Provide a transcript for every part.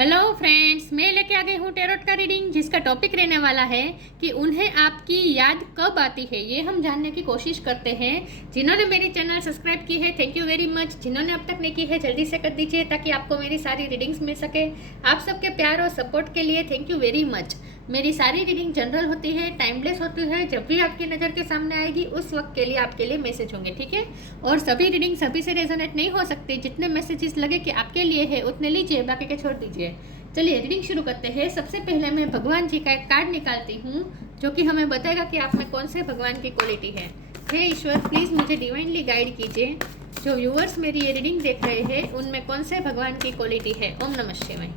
Hello friends, मैं लेके आ गई हूँ टैरोट का रीडिंग, जिसका टॉपिक रहने वाला है कि उन्हें आपकी याद कब आती है। ये हम जानने की कोशिश करते हैं। जिन्होंने मेरी चैनल सब्सक्राइब की है, थैंक यू वेरी मच। जिन्होंने अब तक नहीं की है, जल्दी से कर दीजिए ताकि आपको मेरी सारी रीडिंग्स मिल सके। आप सबके प्यार और सपोर्ट के लिए थैंक यू वेरी मच। मेरी सारी रीडिंग जनरल होती है, टाइमलेस होती है। जब भी आपकी नज़र के सामने आएगी उस वक्त के लिए आपके लिए मैसेज होंगे, ठीक है। और सभी रीडिंग सभी से रेजोनेट नहीं हो सकती। जितने मैसेजेस लगे कि आपके लिए है उतने लीजिए, बाकी के छोड़ दीजिए। चलिए रीडिंग शुरू करते हैं। सबसे पहले मैं भगवान जी का एक कार्ड निकालती हूँ जो कि हमें बताएगा कि आप में कौन से भगवान की क्वालिटी है। हे ईश्वर, प्लीज़ मुझे डिवाइनली गाइड कीजिए। जो व्यूअर्स मेरी ये रीडिंग देख रहे हैं उनमें कौन से भगवान की क्वालिटी है। ओम नमः शिवाय।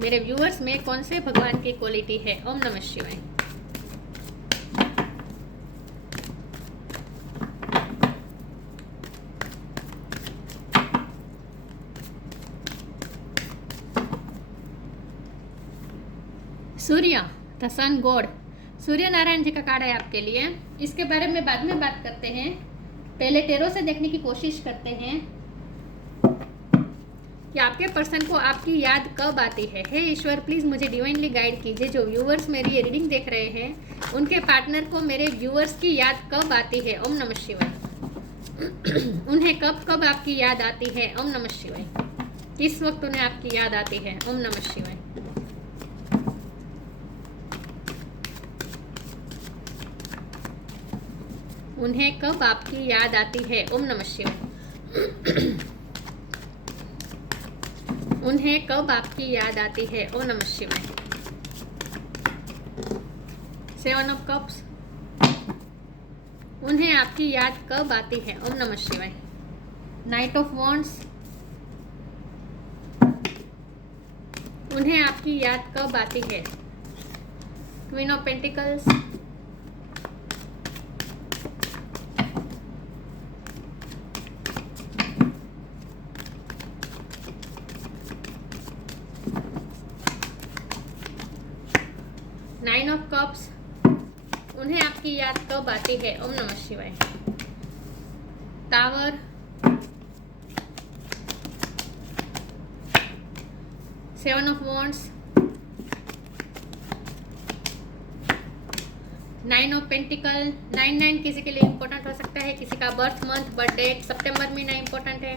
मेरे व्यूअर्स में कौन से भगवान की क्वालिटी है। ओम नमः शिवाय। सूर्य, the sun god, Surya Narayan ji का कार्ड है आपके लिए। इसके बारे में बाद में बात करते हैं। पहले टेरो से देखने की कोशिश करते हैं कि आपके पर्सन को आपकी याद कब आती है। हे ईश्वर, प्लीज़ मुझे डिवाइनली गाइड कीजिए। जो व्यूअर्स मेरी ये रीडिंग देख रहे हैं उनके पार्टनर को मेरे व्यूअर्स की याद कब आती है। ओम नमः शिवाय। उन्हें कब कब आपकी याद आती है। ओम नमः शिवाय। किस वक्त उन्हें आपकी याद आती है। ओम नमः शिवाय। उन्हें कब आपकी याद आती है। ओम नमः शिवाय। उन्हें कब आपकी याद आती है। ओम नमः शिवाय। 7 ऑफ कप्स, उन्हें आपकी याद कब आती है। ओम नमः शिवाय। नाइट ऑफ वॉन्ड्स, उन्हें आपकी याद कब आती है। Queen of pentacles, nine of cups, उन्हें आपकी याद कब आती है। ओम नमः शिवाय। Tower, 7 of wands, 9 of pentacle. 9 किसी के लिए इंपॉर्टेंट हो सकता है, किसी का बर्थ मंथ बर्थ डेट सितंबर महीना इंपॉर्टेंट है।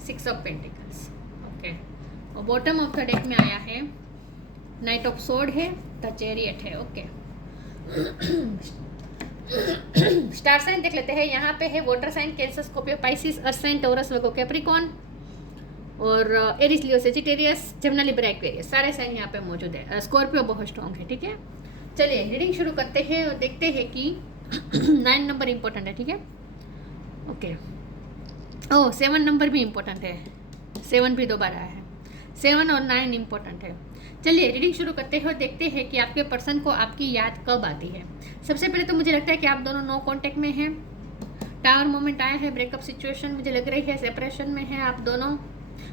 6 ऑफ पेंटिकल्स, ओके। और बॉटम ऑफ द डेक में आया है नाइट ऑफ सोर्ड है, द चैरियट है, ओके। स्टार साइन देख लेते हैं। यहाँ पे है water sign, cancer, Scorpio, Pisces, earth sign, Taurus, Virgo, Capricorn और Aries, Leo, Sagittarius, Gemini, Libra, Aquarius, सारे साइन यहाँ पे मौजूद है। स्कॉर्पियो बहुत स्ट्रॉन्ग है, ठीक है। चलिए रीडिंग शुरू करते हैं और देखते हैं कि 9 नंबर इंपॉर्टेंट है, ठीक है, ओके। ओह, 7 नंबर भी इंपॉर्टेंट है। 7 भी दोबारा है। 7 और 9 इंपॉर्टेंट है। चलिए रीडिंग शुरू करते हैं और देखते हैं कि आपके पर्सन को आपकी याद कब आती है। सबसे पहले तो मुझे लगता है कि आप दोनों नो कांटेक्ट में हैं। टावर मोमेंट आया है, ब्रेकअप सिचुएशन मुझे लग रही है, सेपरेशन में है आप दोनों।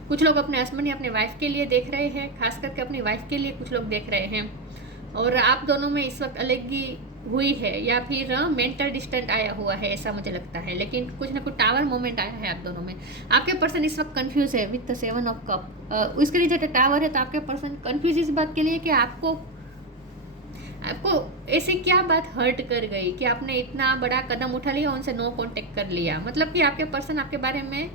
कुछ लोग अपने हस्बैंड या अपने वाइफ के लिए देख रहे हैं, खास करके अपनी वाइफ के लिए कुछ लोग देख रहे हैं। और आप दोनों में इस वक्त अलगी हुई है या फिर मेंटल डिस्टेंट आया हुआ है, ऐसा मुझे लगता है। लेकिन कुछ ना कुछ टावर मोमेंट आया है आप दोनों में। आपके पर्सन इस वक्त कंफ्यूज है विथ द 7 ऑफ कप। उसके रिलेटेड टावर है, तो आपके पर्सन कंफ्यूज इस बात के लिए कि आपको ऐसी क्या बात हर्ट कर गई कि आपने इतना बड़ा कदम उठा लिया, उनसे नो कांटेक्ट कर लिया। मतलब कि आपके पर्सन आपके बारे में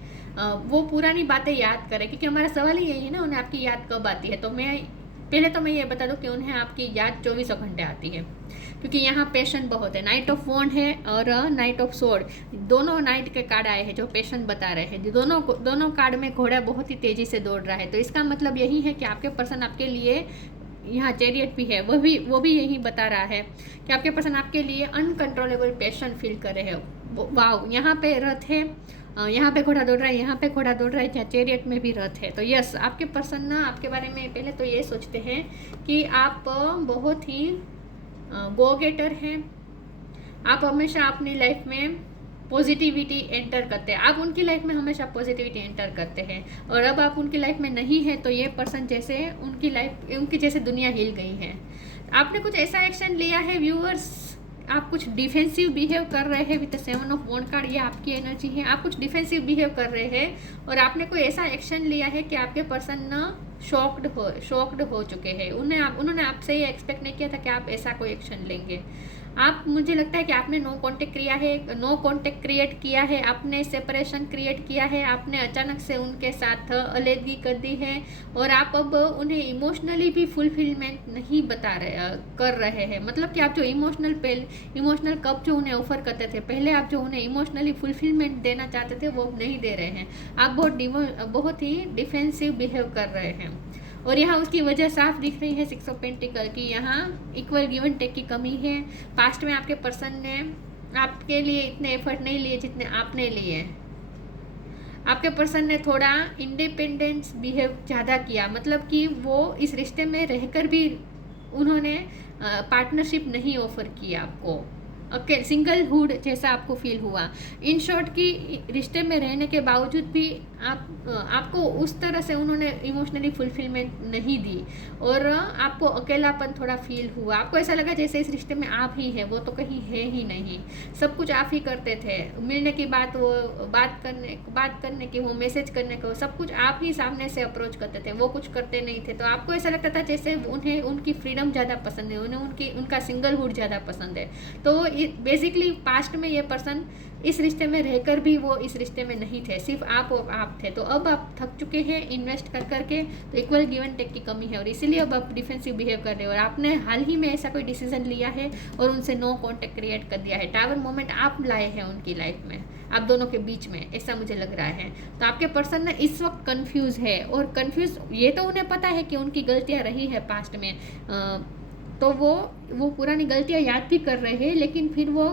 वो पुरानी बातें याद करे, क्योंकि हमारा सवाल ही यही है ना, उन्हें आपकी याद कब आती है। तो मैं ये बता दूं कि उन्हें आपकी याद 24 घंटे आती है, क्योंकि यहाँ पैशन बहुत है। नाइट ऑफ वॉन्ड है और नाइट ऑफ सोर्ड, दोनों नाइट के कार्ड आए हैं जो पैशन बता रहे हैं। दोनों कार्ड में घोड़ा बहुत ही तेज़ी से दौड़ रहा है। तो इसका मतलब यही है कि आपके पर्सन आपके लिए, यहाँ चैरियट भी है, वो भी यही बता रहा है कि आपके पर्सन आपके लिए अनकंट्रोलेबल पैशन फील कर रहे हो। वाव, यहाँ पे रथ है, यहाँ पे घोड़ा दौड़ रहा है, यहाँ पे घोड़ा दौड़ रहा है, जहाँ चैरियट में भी रथ है। तो यस, आपके पर्सन ना आपके बारे में पहले तो ये सोचते हैं कि आप बहुत ही गो गेटर हैं। आप हमेशा अपनी लाइफ में पॉजिटिविटी एंटर करते हैं। आप उनकी लाइफ में हमेशा पॉजिटिविटी एंटर करते हैं, और अब आप उनकी लाइफ में नहीं है तो ये पर्सन जैसे उनकी जैसे दुनिया हिल गई है। आपने कुछ ऐसा एक्शन लिया है व्यूअर्स आप कुछ डिफेंसिव बिहेव कर रहे हैं विद 7 ऑफ वॉन्ड कार्ड, ये आपकी एनर्जी है। आप कुछ डिफेंसिव बिहेव कर रहे हैं और आपने कोई ऐसा एक्शन लिया है कि आपके पर्सन न शॉक्ड हो चुके हैं। उन्होंने आपसे ये एक्सपेक्ट नहीं किया था कि आप ऐसा कोई एक्शन लेंगे। आप, मुझे लगता है कि आपने नो कांटेक्ट क्रिएट किया है, आपने सेपरेशन क्रिएट किया है, आपने अचानक से उनके साथ अलग कर दी है और आप अब उन्हें इमोशनली भी फुलफिलमेंट नहीं कर रहे हैं। मतलब कि आप जो इमोशनल कप जो उन्हें ऑफर करते थे पहले, आप जो उन्हें इमोशनली फुलफिलमेंट देना चाहते थे वो नहीं दे रहे हैं। आप बहुत ही डिफेंसिव बिहेव कर रहे हैं और यहाँ उसकी वजह साफ दिख रही है 6 ऑफ पेंटिकल की। यहाँ इक्वल गिव एंड टेक की कमी है। पास्ट में आपके पर्सन ने आपके लिए इतने एफर्ट नहीं लिए जितने आपने लिए। आपके पर्सन ने थोड़ा इंडिपेंडेंस बिहेव ज़्यादा किया, मतलब कि वो इस रिश्ते में रहकर भी उन्होंने पार्टनरशिप नहीं ऑफर किया आपको। ओके, सिंगलहुड जैसा आपको फील हुआ। इन शॉर्ट कि रिश्ते में रहने के बावजूद भी आपको उस तरह से उन्होंने इमोशनली फुलफिलमेंट नहीं दी और आपको अकेलापन थोड़ा फील हुआ। आपको ऐसा लगा जैसे इस रिश्ते में आप ही हैं, वो तो कहीं है ही नहीं। सब कुछ आप ही करते थे, मिलने की बात, वो बात करने की, वो मैसेज करने को, सब कुछ आप ही सामने से अप्रोच करते थे, वो कुछ करते नहीं थे। तो आपको ऐसा लगता था जैसे उन्हें उनकी फ्रीडम ज़्यादा पसंद है, उन्हें उनका सिंगलहुड ज़्यादा पसंद है। तो बेसिकली पास्ट में ये पर्सन इस रिश्ते में रहकर भी वो इस रिश्ते में नहीं थे, सिर्फ आप और आप थे। तो अब आप थक चुके हैं इन्वेस्ट कर करके, तो इक्वल गिव एंड टेक की कमी है और इसीलिए अब आप डिफेंसिव बिहेव कर रहे हो। और आपने हाल ही में ऐसा कोई डिसीजन लिया है और उनसे नो कॉन्टेक्ट क्रिएट कर दिया है। टावर मोमेंट आप लाए हैं उनकी लाइफ में, आप दोनों के बीच में, ऐसा मुझे लग रहा है। तो आपके पर्सन ना इस वक्त कंफ्यूज है और कंफ्यूज, ये तो उन्हें पता है कि उनकी गलतियाँ रही है पास्ट में, तो वो पुरानी गलतियाँ याद भी कर रहे हैं, लेकिन फिर वो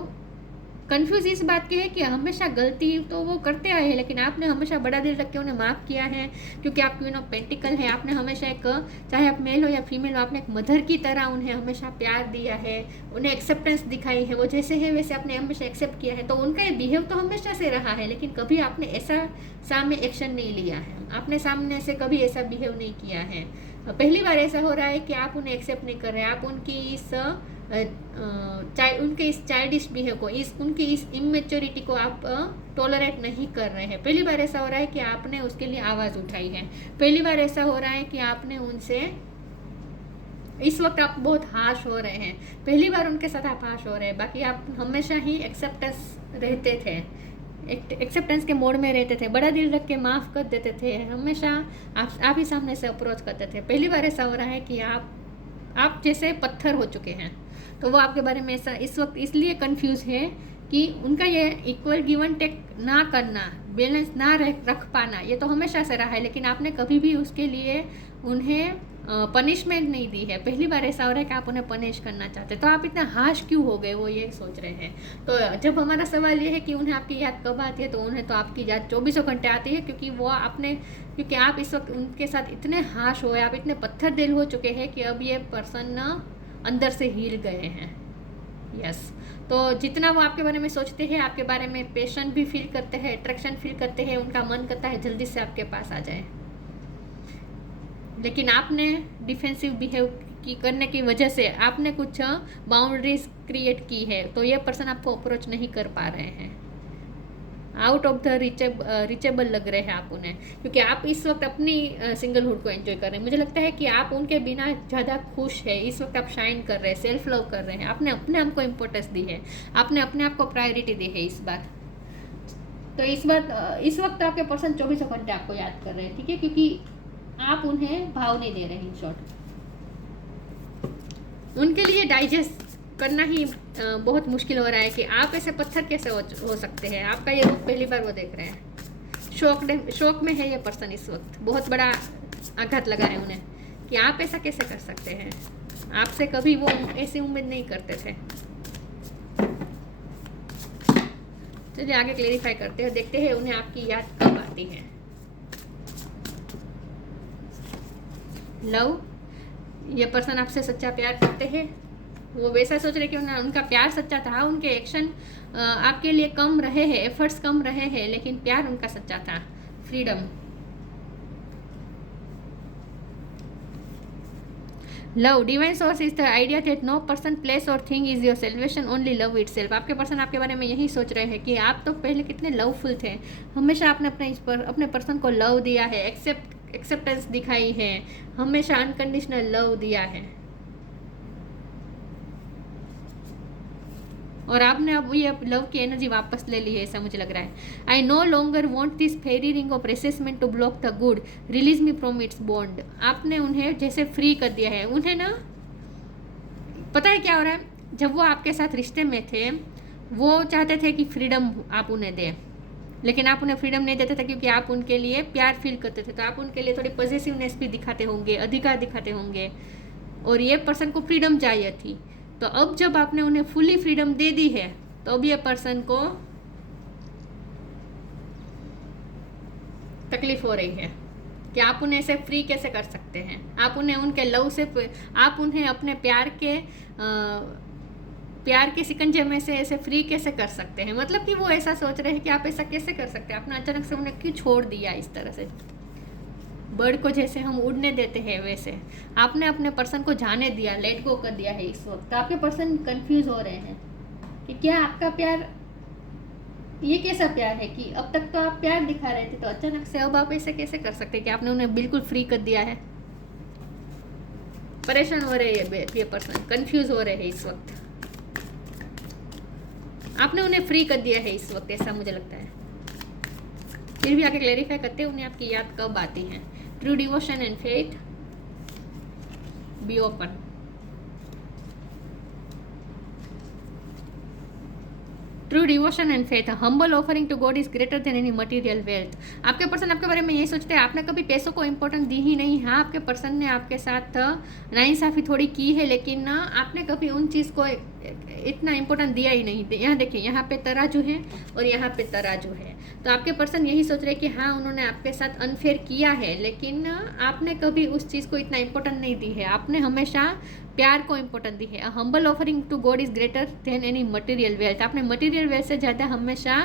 कंफ्यूज इस बात की है कि हमेशा गलती तो वो करते आए हैं, लेकिन आपने हमेशा बड़ा दिल रख के उन्हें माफ़ किया है, क्योंकि आप क्वीन ऑफ पेंटिकल है। आपने हमेशा एक, चाहे आप मेल हो या फीमेल हो, आपने एक मदर की तरह उन्हें हमेशा प्यार दिया है, उन्हें एक्सेप्टेंस दिखाई है। वो जैसे है वैसे आपने हमेशा एक्सेप्ट किया है। तो उनका ये बिहेव तो हमेशा से रहा है, लेकिन कभी आपने ऐसा सामने एक्शन नहीं लिया है, आपने सामने से कभी ऐसा बिहेव नहीं किया है। पहली बार ऐसा हो रहा है कि आप उन्हें एक्सेप्ट नहीं कर रहे, आप उनके इस चाइल्डिश बिहेव को, उनकी इस इमेच्योरिटी को आप टॉलरेट नहीं कर रहे हैं। पहली बार ऐसा हो रहा है कि आपने उसके लिए आवाज़ उठाई है। पहली बार ऐसा हो रहा है कि आपने उनसे, इस वक्त आप बहुत हाश हो रहे हैं, पहली बार उनके साथ आप हाश हो रहे हैं। बाकी आप हमेशा ही एक्सेप्टेंस रहते थे, एक्सेप्टेंस के मोड में रहते थे, बड़ा दिल रख के माफ़ कर देते थे, हमेशा आप ही सामने से अप्रोच करते थे। पहली बार ऐसा हो रहा है कि आप जैसे पत्थर हो चुके हैं। तो वो आपके बारे में ऐसा इस वक्त इसलिए कंफ्यूज है कि उनका ये इक्वल गिव एंड टेक ना करना, बैलेंस ना रख पाना, ये तो हमेशा से रहा है, लेकिन आपने कभी भी उसके लिए उन्हें पनिशमेंट नहीं दी है। पहली बार ऐसा हो रहा है कि आप उन्हें पनिश करना चाहते, तो आप इतना हाश क्यों हो गए, वो ये सोच रहे हैं। तो जब हमारा सवाल ये है कि उन्हें आपकी याद कब आती है, तो उन्हें तो आपकी याद 24 घंटे आती है, क्योंकि आप इस वक्त उनके साथ इतने हाश हो, आप इतने पत्थर दिल हो चुके हैं कि अब ये पर्सन अंदर से हिल गए हैं। यस, तो जितना वो आपके बारे में सोचते हैं, आपके बारे में पैशन भी फील करते हैं, अट्रैक्शन फील करते हैं, उनका मन करता है जल्दी से आपके पास आ जाए, लेकिन आपने डिफेंसिव बिहेव करने की वजह से आपने कुछ बाउंड्रीज क्रिएट की है, तो ये पर्सन आपको अप्रोच नहीं कर पा रहे हैं। आउट ऑफ द रीचेबल लग रहे हैं आप उन्हें, क्योंकि आप इस वक्त अपनी सिंगलहुड को एंजॉय कर रहे हैं। मुझे लगता है कि आप उनके बिना ज़्यादा खुश है, इस वक्त आप शाइन कर रहे हैं, सेल्फ लव कर रहे हैं, आपने अपने आप को इम्पोर्टेंस दी है, आपने अपने आप को प्रायोरिटी दी है इस बार। तो इस वक्त आपके पर्सन 24 घंटे आपको याद कर रहे हैं, ठीक है, क्योंकि आप उन्हें भाव नहीं दे रहे हैं। इन शॉर्ट उनके लिए डाइजेस्ट करना ही बहुत मुश्किल हो रहा है कि आप ऐसे पत्थर कैसे हो सकते हैं। आपका ये रूप पहली बार वो देख रहे हैं, शौक में है ये पर्सन। इस वक्त बहुत बड़ा आघात लगा है उन्हें कि आप ऐसा कैसे कर सकते हैं, आपसे कभी वो ऐसी उम्मीद नहीं करते थे। चलिए आगे क्लेरिफाई करते हैं, देखते हैं उन्हें आपकी याद कब आती है। लव, ये पर्सन आपसे सच्चा प्यार करते हैं, वो वैसा सोच रहे कि उनका प्यार सच्चा था, उनके एक्शन आपके लिए कम रहे हैं, एफर्ट्स कम रहे हैं, लेकिन प्यार उनका सच्चा था। Freedom, love, divine source is the idea that no person, place और thing is your salvation, only love itself. आपके पर्सन आपके बारे में यही सोच रहे हैं कि आप तो पहले कितने लवफुल थे, हमेशा आपने अपने पर्सन को लव दिया है, एक्सेप्टेंस दिखाई है, हमेशा अनकंडीशनल लव दिया है, और आपने अब ये लव की एनर्जी वापस ले ली है, ऐसा मुझे लग रहा है। I no longer want this fairy ring of resentment to block the good, release me from its bond. आपने उन्हें जैसे फ्री कर दिया है। उन्हें ना पता है क्या हो रहा है, जब वो आपके साथ रिश्ते में थे वो चाहते थे कि फ्रीडम आप उन्हें दें, लेकिन आप उन्हें फ्रीडम नहीं देते थे क्योंकि आप उनके लिए प्यार फील करते थे, तो आप उनके लिए थोड़ी पॉजिटिवनेस भी दिखाते होंगे, अधिकार दिखाते होंगे, और ये पर्सन को फ्रीडम चाहिए थी। तो अब जब आपने उन्हें फुली फ्रीडम दे दी है तो अब ये पर्सन को तकलीफ हो रही है कि आप उन्हें ऐसे फ्री कैसे कर सकते हैं, आप उन्हें उनके लव से, आप उन्हें अपने प्यार के शिकंजे में से ऐसे फ्री कैसे कर सकते हैं। मतलब कि वो ऐसा सोच रहे हैं कि आप ऐसा कैसे कर सकते हैं, आपने अचानक से उन्हें क्यों छोड़ दिया इस तरह से। बर्ड को जैसे हम उड़ने देते हैं वैसे आपने अपने पर्सन को जाने दिया, लेट गो कर दिया है इस वक्त। तो आपके पर्सन कंफ्यूज हो रहे हैं कि क्या आपका प्यार ये कैसा प्यार है कि अब तक तो आप प्यार दिखा रहे थे, तो अचानक से अब आप ऐसे कैसे कर सकते हैं कि आपने उन्हें बिल्कुल फ्री कर दिया है। परेशान हो रहे हैं ये पर्सन, कंफ्यूज हो रहे हैं इस वक्त, आपने उन्हें फ्री कर दिया है इस वक्त, ऐसा मुझे लगता है। फिर भी आगे क्लेरिफाई करते हैं उन्हें आपकी याद कब आती है। True devotion and faith, be open. True devotion and faith, humble offering to God is greater than any material wealth. आपके पर्सन आपके बारे में ये सोचते हैं, आपने कभी पैसों को इंपॉर्टेंस दी ही नहीं। हाँ, आपके पर्सन ने आपके साथ नाइंसाफ़ी थोड़ी की है, लेकिन आपने कभी उन चीज़ को इतना इंपॉर्टेंट दिया ही नहीं। यहाँ देखिए, यहाँ पे तराजू है और यहाँ पे तराजू है, तो आपके पर्सन यही सोच रहे हैं कि हाँ, उन्होंने आपके साथ अनफेयर किया है, लेकिन आपने कभी उस चीज़ को इतना इंपॉर्टेंट नहीं दी है। आपने हमेशा प्यार को इंपॉर्टेंट दी है। Humble offering to God is greater than any material wealth. आपने मटेरियल वेल्थ से ज़्यादा हमेशा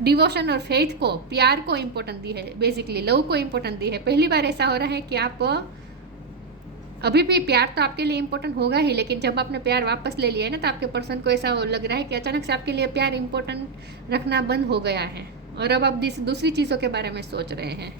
डिवोशन और फेथ को, प्यार को इंपॉर्टेंट दी है, बेसिकली लव को इंपॉर्टेंट दी है। पहली बार ऐसा हो रहा है कि आप अभी भी प्यार तो आपके लिए इंपॉर्टेंट होगा ही, लेकिन जब आपने प्यार वापस ले लिया है ना, तो आपके पर्सन को ऐसा लग रहा है कि अचानक से आपके लिए प्यार इंपॉर्टेंट रखना बंद हो गया है और अब आप दूसरी चीज़ों के बारे में सोच रहे हैं।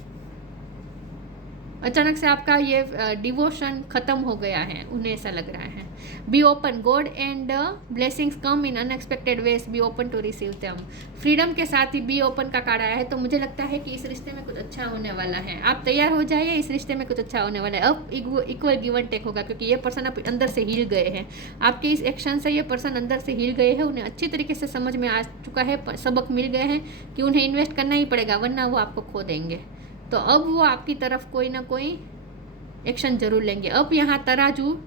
अचानक से आपका ये डिवोशन खत्म हो गया है, उन्हें ऐसा लग रहा है। Be open, God and blessings come in unexpected ways, be open to receive them. Freedom के साथ ही बी ओपन का कार्ड आया है, तो मुझे लगता है कि इस रिश्ते में कुछ अच्छा होने वाला है। आप तैयार हो जाइए, इस रिश्ते में कुछ अच्छा होने वाला है। अब इक्वल गिव एंड टेक होगा, क्योंकि ये पर्सन अब अंदर से हिल गए हैं। आपके इस एक्शन से ये पर्सन अंदर से हिल गए हैं, उन्हें अच्छी तरीके से समझ में आ चुका है, सबक मिल गए हैं कि उन्हें इन्वेस्ट करना ही पड़ेगा, वरना वो आपको खो देंगे। तो अब वो आपकी तरफ कोई ना कोई एक्शन जरूर लेंगे। अब यहाँ तराजू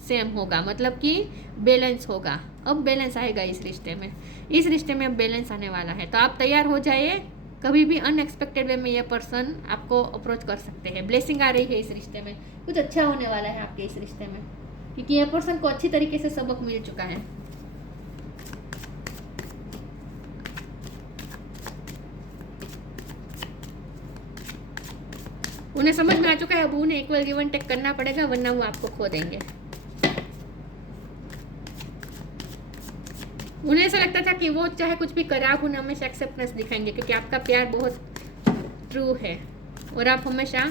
सेम होगा, मतलब कि बैलेंस होगा। अब बैलेंस आएगा इस रिश्ते में, इस रिश्ते में अब बैलेंस आने वाला है। तो आप तैयार हो जाइए, कभी भी अनएक्सपेक्टेड वे में ये पर्सन आपको अप्रोच कर सकते हैं। ब्लेसिंग आ रही है इस रिश्ते में, कुछ अच्छा होने वाला है आपके इस रिश्ते में, क्योंकि ये पर्सन को अच्छी तरीके से सबक मिल चुका है। उन्हें समझ में आ चुका है, अब उन्हें इक्वल गिव एंड टेक करना पड़ेगा, वरना वो आपको खो देंगे। उन्हें ऐसा लगता था कि वो चाहे कुछ भी करे, आप उन्हें हमेशा एक्सेप्टेंस दिखाएंगे, क्योंकि आपका प्यार बहुत ट्रू है और आप हमेशा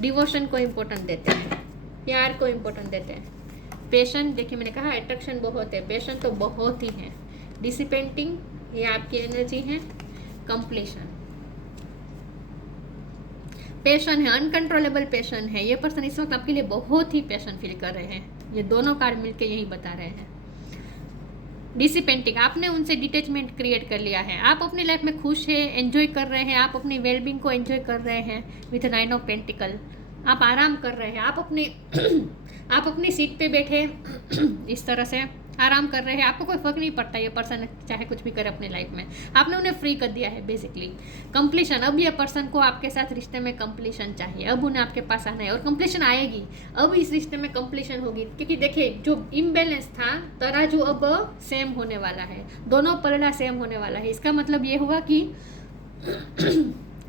डिवोशन को इम्पोर्टेंट देते हैं, प्यार को इम्पोर्टेंट देते हैं। पेशेंट, देखिए मैंने कहा अट्रैक्शन बहुत है, पेशेंट तो बहुत ही है। डिसिपेंटिंग, ये आपकी एनर्जी है। कंप्लीशन, पैशन है, अनकंट्रोलेबल पैशन है। ये पर्सन इस वक्त आपके लिए बहुत ही पैशन फील कर रहे हैं। ये दोनों कार्ड मिलके यही बता रहे हैं। डिसिपेंटिंग, आपने उनसे डिटैचमेंट क्रिएट कर लिया है। आप अपनी लाइफ में खुश है, एंजॉय कर रहे हैं, आप अपनी वेलबींग को एंजॉय कर रहे हैं विथ 9 ऑफ पेंटिकल। आप आराम कर रहे हैं, आप अपनी सीट पे बैठे इस तरह से आराम कर रहे हैं, आपको कोई फर्क नहीं पड़ता ये पर्सन चाहे कुछ भी करे अपनी लाइफ में। आपने उन्हें फ्री कर दिया है बेसिकली। कंप्लीशन, अब ये पर्सन को आपके साथ रिश्ते में कंप्लीशन चाहिए, अब उन्हें आपके पास आना है और कंप्लीशन आएगी। अब इस रिश्ते में कंप्लीशन होगी, क्योंकि देखिए जो इम्बैलेंस था, तराजू अब सेम होने वाला है, दोनों पलड़ा सेम होने वाला है। इसका मतलब ये हुआ कि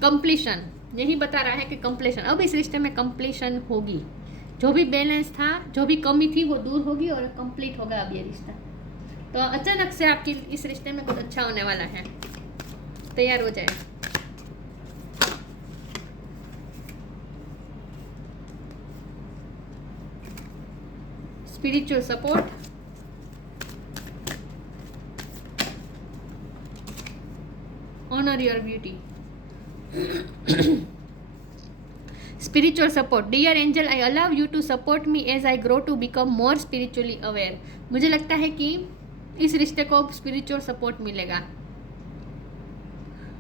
कंप्लीशन, यही बता रहा है कि कंप्लीशन, अब इस रिश्ते में कंप्लीशन होगी, जो भी बैलेंस था, जो भी कमी थी वो दूर होगी और कंप्लीट होगा अब ये रिश्ता। तो अचानक से आपकी इस रिश्ते में कुछ अच्छा होने वाला है, तैयार हो जाए। Spiritual support, honour your beauty. Spiritual support, dear angel I allow you to support me as I grow to become more spiritually aware. मुझे लगता है कि इस रिश्ते को स्पिरिचुअल सपोर्ट मिलेगा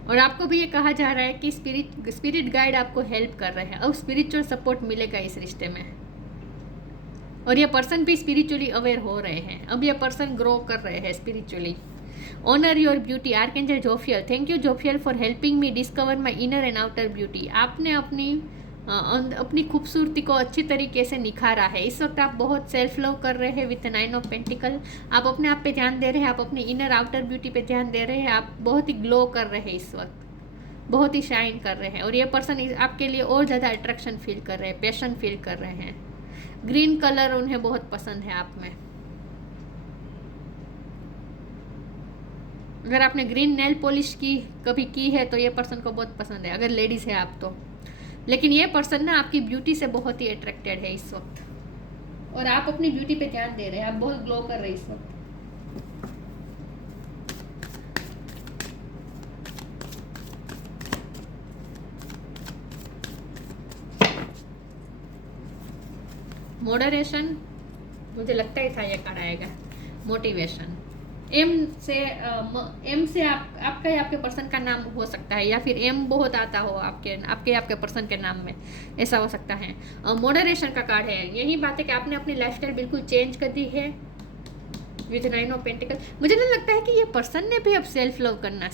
और आपको भी ये कहा जा रहा है कि स्पिरिट गाइड आपको हेल्प कर रहे हैं। अब स्पिरिचुअल सपोर्ट मिलेगा इस रिश्ते में और ये पर्सन भी स्पिरिचुअली अवेयर हो रहे हैं। अब ये पर्सन ग्रो कर रहे हैं spiritually. Honour your beauty, archangel Jophiel. Thank you Jophiel for helping me discover my inner and outer beauty. आपने अपनी खूबसूरती को अच्छी तरीके से निखारा है। इस वक्त आप बहुत सेल्फ लव कर रहे हैं विथ 9 ऑफ पेंटिकल। आप अपने आप पे ध्यान दे रहे हैं, आप अपनी इनर आउटर ब्यूटी पे ध्यान दे रहे हैं। आप बहुत ही ग्लो कर रहे हैं इस वक्त, बहुत ही शाइन कर रहे हैं और ये पर्सन आपके लिए और ज़्यादा अट्रैक्शन फील कर रहे हैं, पैशन फील कर रहे हैं। ग्रीन कलर उन्हें बहुत पसंद है आप में। अगर आपने ग्रीन नेल पॉलिश कभी की है तो ये पर्सन को बहुत पसंद है, अगर लेडीज़ है आप तो। लेकिन ये पर्सन ना आपकी ब्यूटी से बहुत ही अट्रैक्टेड है इस वक्त और आप अपनी ब्यूटी पे ध्यान दे रहे हैं, आप बहुत ग्लो कर रहे हैं इस वक्त। मॉडरेशन, मुझे लगता ही था ये कार्ड आएगा। मोटिवेशन, एम से आपका या आपके पर्सन का नाम हो सकता है या फिर एम बहुत आता हो आपके पर्सन के नाम में, ऐसा हो सकता है। मॉडरेशन का कार्ड है। यही बात है कि आपने अपनी लाइफस्टाइल बिल्कुल चेंज कर दी है विथ 9 ऑफ पेंटिकल। मुझे नहीं लगता है कि ये पर्सन ने भी अब सेल्फ लव करना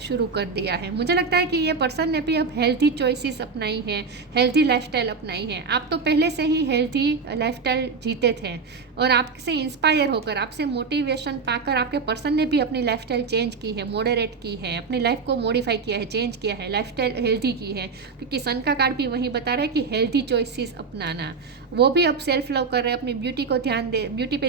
शुरू कर दिया है। मुझे लगता है कि ये पर्सन ने भी अब हेल्थी चॉइसेस अपनाई हैं, हेल्थी लाइफस्टाइल अपनाई है। आप तो पहले से ही हेल्थी लाइफस्टाइल जीते थे और आपसे इंस्पायर होकर, आपसे मोटिवेशन पाकर आपके पर्सन ने भी अपनी लाइफस्टाइल चेंज की है, मॉडरेट की है, अपनी लाइफ को मॉडिफाई किया है, चेंज किया है, लाइफस्टाइल हेल्थी की है। क्योंकि सन का कार्ड भी वही बता रहा है कि हेल्थी चॉइसेस अपनाना। वो भी अब सेल्फ लव कर रहे हैं, अपनी ब्यूटी पे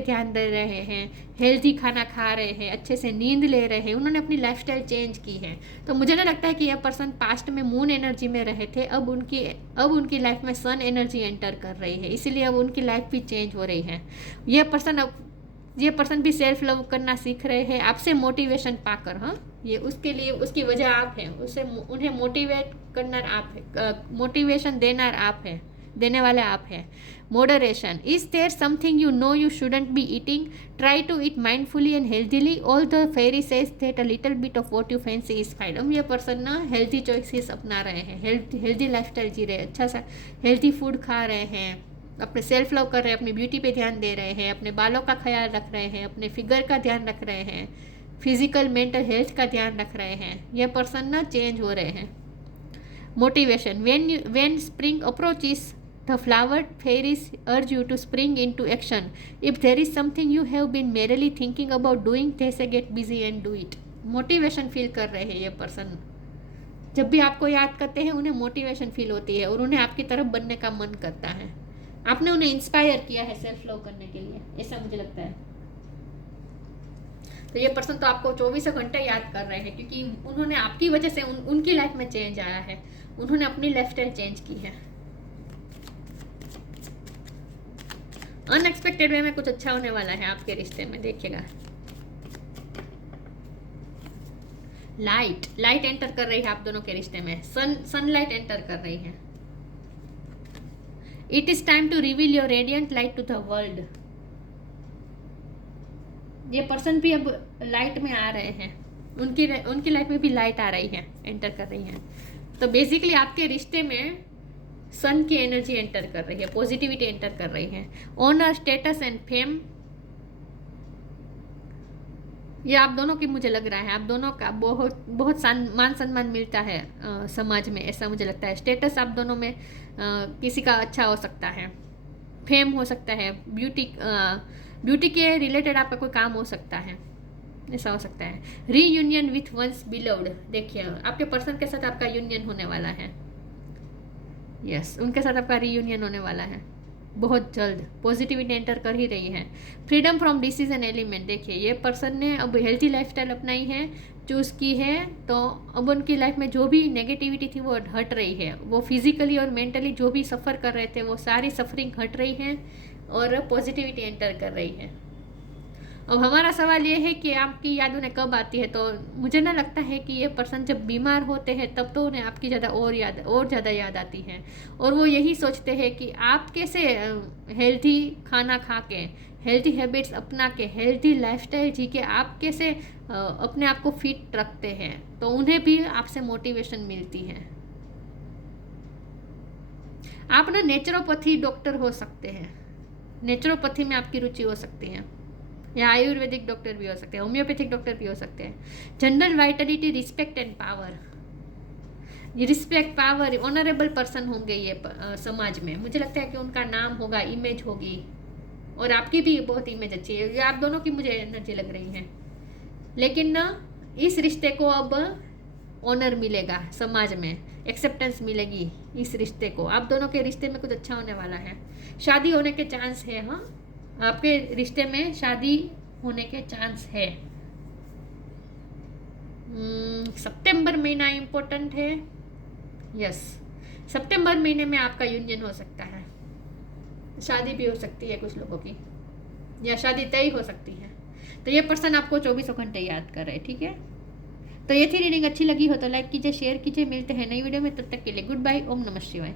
ध्यान दे रहे हैं, हेल्थी खाना खा रहे हैं, अच्छे से नींद ले रहे हैं, उन्होंने अपनी लाइफस्टाइल चेंज की है। तो मुझे नहीं लगता है कि यह पर्सन पास्ट में मून एनर्जी में रहे थे, अब उनकी लाइफ में सन एनर्जी एंटर कर रही है, इसीलिए अब उनकी लाइफ भी चेंज हो रही है। ये पर्सन भी सेल्फ लव करना सीख रहे हैं आपसे मोटिवेशन पाकर। हाँ, ये उसके लिए उसकी वजह आप हैं, उन्हें मोटिवेट करना आप है, मोटिवेशन देने वाले आप हैं। Moderation, is there something you know you shouldn't be eating, try to eat mindfully and healthily, all the fairy says that a little bit of what you fancy is fine. अब ये person ना healthy choices अपना रहे हैं, healthy lifestyle जी रहे हैं, अच्छा सा हेल्थी फूड खा रहे हैं, अपने सेल्फ लव कर रहे हैं, अपनी ब्यूटी पे ध्यान दे रहे हैं, अपने बालों का ख्याल रख रहे हैं, अपने फिगर का ध्यान रख रहे हैं, फिजिकल मेंटल हेल्थ का ध्यान रख रहे हैं। यह पर्सन ना चेंज हो रहे हैं। Motivation, when spring approaches the flowered fairies urge you to spring into action. If there is something you have been merely thinking about doing, they say get busy and do it. Motivation feel कर रहे हैं ये person. जब भी आपको याद करते हैं उन्हें मोटिवेशन फील होती है और उन्हें आपकी तरफ बनने का मन करता है। आपने उन्हें इंस्पायर किया है सेल्फ लव करने के लिए, ऐसा मुझे लगता है। तो ये पर्सन तो आपको 24 घंटे याद कर रहे हैं क्योंकि उन्होंने आपकी वजह से उनकी लाइफ में चेंज आया है, उन्होंने अपनी लाइफस्टाइल चेंज की है। अनएक्सपेक्टेड वे में कुछ अच्छा होने वाला है आपके रिश्ते में, देखिएगा। लाइट एंटर कर रही है आप दोनों के रिश्ते में, सनलाइट एंटर कर रही है। It is time to reveal your radiant light to the world. ये पर्सन भी अब लाइट में आ रहे हैं, उनकी लाइफ में भी लाइट आ रही है, एंटर कर रही है। तो बेसिकली आपके रिश्ते में सन की एनर्जी एंटर कर रही है, पॉजिटिविटी एंटर कर रही है। ऑनर, स्टेटस एंड फेम, ये आप दोनों की मुझे लग रहा है, आप दोनों का बहुत मान सम्मान मिलता है समाज में, ऐसा मुझे लगता है। स्टेटस आप दोनों में किसी का अच्छा हो सकता है, फेम हो सकता है, ब्यूटी के रिलेटेड आपका कोई काम हो सकता है, ऐसा हो सकता है। रीयूनियन विथ वंस बिलव्ड, देखिए आपके पर्सन के साथ आपका यूनियन होने वाला है। यस, उनके साथ आपका रीयूनियन होने वाला है बहुत जल्द। पॉजिटिविटी एंटर कर ही रही है। फ्रीडम फ्रॉम डिसीजन एलिमेंट, देखिए ये पर्सन ने अब हेल्थी लाइफस्टाइल अपनाई है, चूज़ की है, तो अब उनकी लाइफ में जो भी नेगेटिविटी थी वो हट रही है। वो फिजिकली और मेंटली जो भी सफ़र कर रहे थे वो सारी सफरिंग हट रही है और पॉजिटिविटी एंटर कर रही है। अब हमारा सवाल ये है कि आपकी याद उन्हें कब आती है, तो मुझे ना लगता है कि ये पर्सन जब बीमार होते हैं तब तो उन्हें आपकी और ज़्यादा याद आती है, और वो यही सोचते हैं कि आप कैसे हेल्थी खाना खा के, हेल्थी हैबिट्स अपना के, हेल्थी लाइफस्टाइल जी के आप कैसे अपने आप को फिट रखते हैं, तो उन्हें भी आपसे मोटिवेशन मिलती है। आप ना नेचुरोपैथी डॉक्टर हो सकते हैं, नेचुरोपैथी में आपकी रुचि हो सकती है, या आयुर्वेदिक डॉक्टर भी हो सकते हैं, होम्योपैथिक डॉक्टर भी हो सकते हैं। General Vitality, respect and power, ये रिस्पेक्ट, पावर, ऑनरेबल पर्सन होंगे ये समाज में। मुझे लगता है कि उनका नाम होगा, इमेज होगी, और आपकी भी बहुत इमेज अच्छी है। ये आप दोनों की मुझे एनर्जी लग रही है। लेकिन ना इस रिश्ते को अब ऑनर मिलेगा समाज में, एक्सेप्टेंस मिलेगी इस रिश्ते को। आप दोनों के रिश्ते में कुछ अच्छा होने वाला है, शादी होने के चांस है। हाँ, आपके रिश्ते में शादी होने के चांस है। सितंबर महीना इम्पोर्टेंट है। यस, सितंबर महीने में आपका यूनियन हो सकता है, शादी भी हो सकती है कुछ लोगों की, या शादी तय हो सकती है। तो ये पर्सन आपको 24 घंटे याद कर रहे हैं, ठीक है। तो ये थी रीडिंग, अच्छी लगी हो तो लाइक कीजिए, शेयर कीजिए। मिलते हैं नई वीडियो में, तब तक के लिए गुड बाय। ओम नमः शिवाय।